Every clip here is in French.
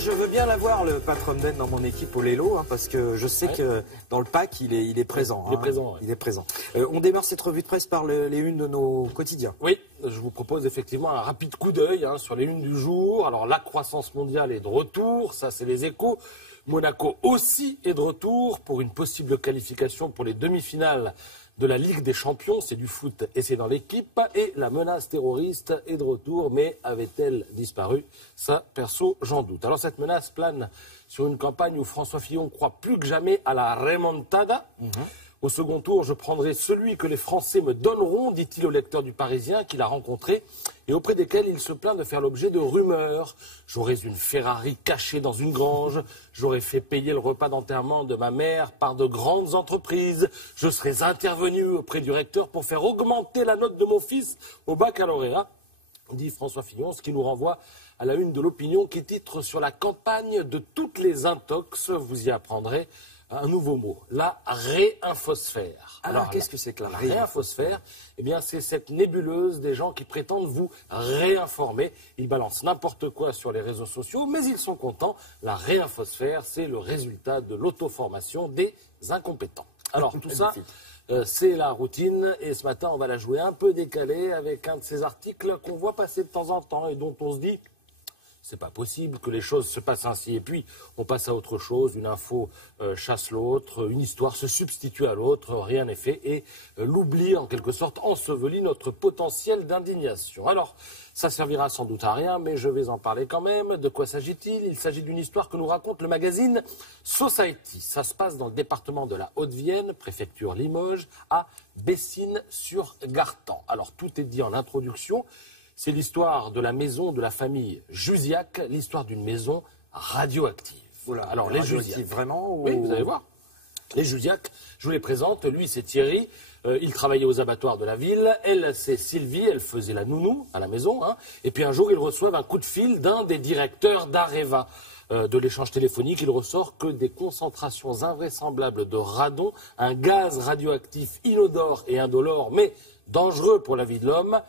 je veux bien l'avoir, le patron Ben, dans mon équipe au Lelo, parce que je sais que dans le pack, il est présent. Il est présent, Il est présent. On démarre cette revue de presse par les unes de nos quotidiens. Oui, je vous propose effectivement un rapide coup d'œil sur les unes du jour. Alors, la croissance mondiale est de retour, ça c'est les Échos. Monaco aussi est de retour pour une possible qualification pour les demi-finales de la Ligue des Champions. C'est du foot et c'est dans l'équipe. Et la menace terroriste est de retour, mais avait-elle disparu? Ça, perso, j'en doute. Alors cette menace plane sur une campagne où François Fillon croit plus que jamais à la remontada. Au second tour, je prendrai celui que les Français me donneront, dit-il au lecteur du Parisien qu'il a rencontré et auprès desquels il se plaint de faire l'objet de rumeurs. J'aurais une Ferrari cachée dans une grange, j'aurais fait payer le repas d'enterrement de ma mère par de grandes entreprises, je serais intervenu auprès du recteur pour faire augmenter la note de mon fils au baccalauréat, dit François Fillon, ce qui nous renvoie à la une de l'Opinion qui titre sur la campagne de toutes les intox, vous y apprendrez un nouveau mot, la réinfosphère. Alors, qu'est-ce que c'est que la réinfosphère? Eh bien, c'est cette nébuleuse des gens qui prétendent vous réinformer. Ils balancent n'importe quoi sur les réseaux sociaux, mais ils sont contents. La réinfosphère, c'est le résultat de l'auto-formation des incompétents. Alors, tout ça, c'est la routine. Et ce matin, on va la jouer un peu décalée avec un de ces articles qu'on voit passer de temps en temps et dont on se dit... C'est pas possible que les choses se passent ainsi. Et puis, on passe à autre chose. Une info chasse l'autre, une histoire se substitue à l'autre, rien n'est fait. Et l'oubli, en quelque sorte, ensevelit notre potentiel d'indignation. Alors, ça servira sans doute à rien, mais je vais en parler quand même. De quoi s'agit-il? Il s'agit d'une histoire que nous raconte le magazine Society. Ça se passe dans le département de la Haute-Vienne, préfecture Limoges, à Bessines-sur-Gartan. Alors, tout est dit en introduction. C'est l'histoire de la maison de la famille Jusiac, l'histoire d'une maison radioactive. Oula, alors, les Jusiac, vraiment ou... Oui, vous allez voir. Les Jusiac, je vous les présente. Lui, c'est Thierry. Il travaillait aux abattoirs de la ville. Elle, c'est Sylvie. Elle faisait la nounou à la maison. Et puis un jour, ils reçoivent un coup de fil d'un des directeurs d'Areva. De l'échange téléphonique, il ressort que des concentrations invraisemblables de radon, un gaz radioactif inodore et indolore, mais dangereux pour la vie de l'homme,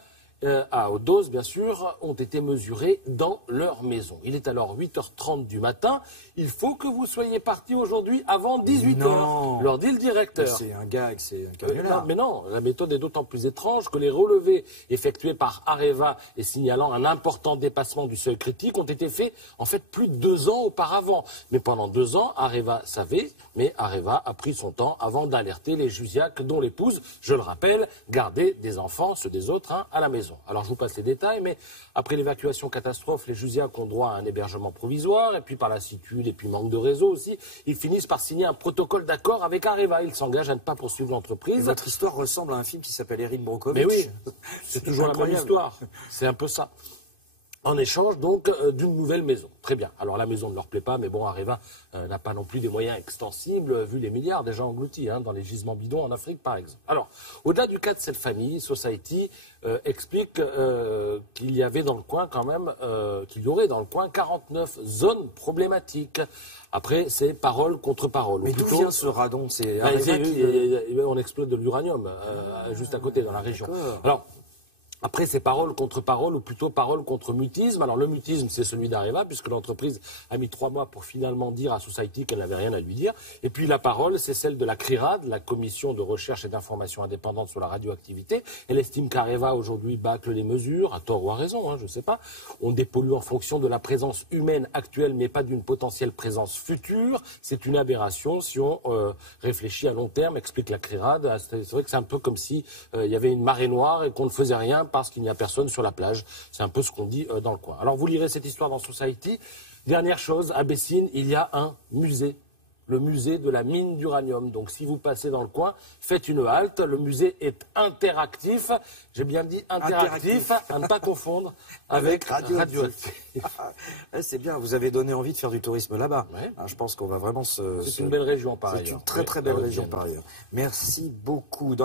à haute dose, bien sûr, ont été mesurés dans leur maison. Il est alors 8h30 du matin. Il faut que vous soyez partis aujourd'hui avant 18h, leur dit le directeur. C'est un gag, c'est un canular. Mais non, la méthode est d'autant plus étrange que les relevés effectués par Areva et signalant un important dépassement du seuil critique ont été faits, en fait, plus de 2 ans auparavant. Mais pendant 2 ans, Areva savait, mais Areva a pris son temps avant d'alerter les Jusiac, dont l'épouse, je le rappelle, gardait des enfants, ceux des autres, à la maison. Alors je vous passe les détails, mais après l'évacuation catastrophe, les Jusiac ont droit à un hébergement provisoire, et puis par lassitude, et puis manque de réseau aussi, ils finissent par signer un protocole d'accord avec Areva. Ils s'engagent à ne pas poursuivre l'entreprise. Votre histoire ressemble à un film qui s'appelle Erin Brockovich. Mais oui, c'est toujours la même histoire. C'est un peu ça. En échange, donc, d'une nouvelle maison. Très bien. Alors, la maison ne leur plaît pas, mais bon, Areva n'a pas non plus des moyens extensibles, vu les milliards déjà engloutis dans les gisements bidons en Afrique, par exemple. Alors, au-delà du cas de cette famille, Society explique qu'il y avait dans le coin quand même, qu'il y aurait dans le coin 49 zones problématiques. Après, c'est parole contre parole. Mais d'où vient ce radon? C'est on explose de l'uranium juste à côté, dans la région. Alors, après, c'est parole contre parole, ou plutôt parole contre mutisme. Alors, le mutisme, c'est celui d'Areva, puisque l'entreprise a mis 3 mois pour finalement dire à Society qu'elle n'avait rien à lui dire. Et puis, la parole, c'est celle de la CRIRAD, la Commission de recherche et d'information indépendante sur la radioactivité. Elle estime qu'Areva, aujourd'hui, bâcle les mesures, à tort ou à raison, je ne sais pas. On dépollue en fonction de la présence humaine actuelle, mais pas d'une potentielle présence future. C'est une aberration si on réfléchit à long terme, explique la CRIRAD. C'est vrai que c'est un peu comme si il y avait une marée noire et qu'on ne faisait rien parce qu'il n'y a personne sur la plage. C'est un peu ce qu'on dit dans le coin. Alors vous lirez cette histoire dans Society. Dernière chose, à Bessines, il y a un musée. Le musée de la mine d'uranium. Donc si vous passez dans le coin, faites une halte. Le musée est interactif. J'ai bien dit interactif. À ne pas confondre avec radioactif. C'est bien, vous avez donné envie de faire du tourisme là-bas. Ouais. Je pense qu'on va vraiment C'est une belle région par ailleurs. C'est une très très belle région par ailleurs. Merci beaucoup.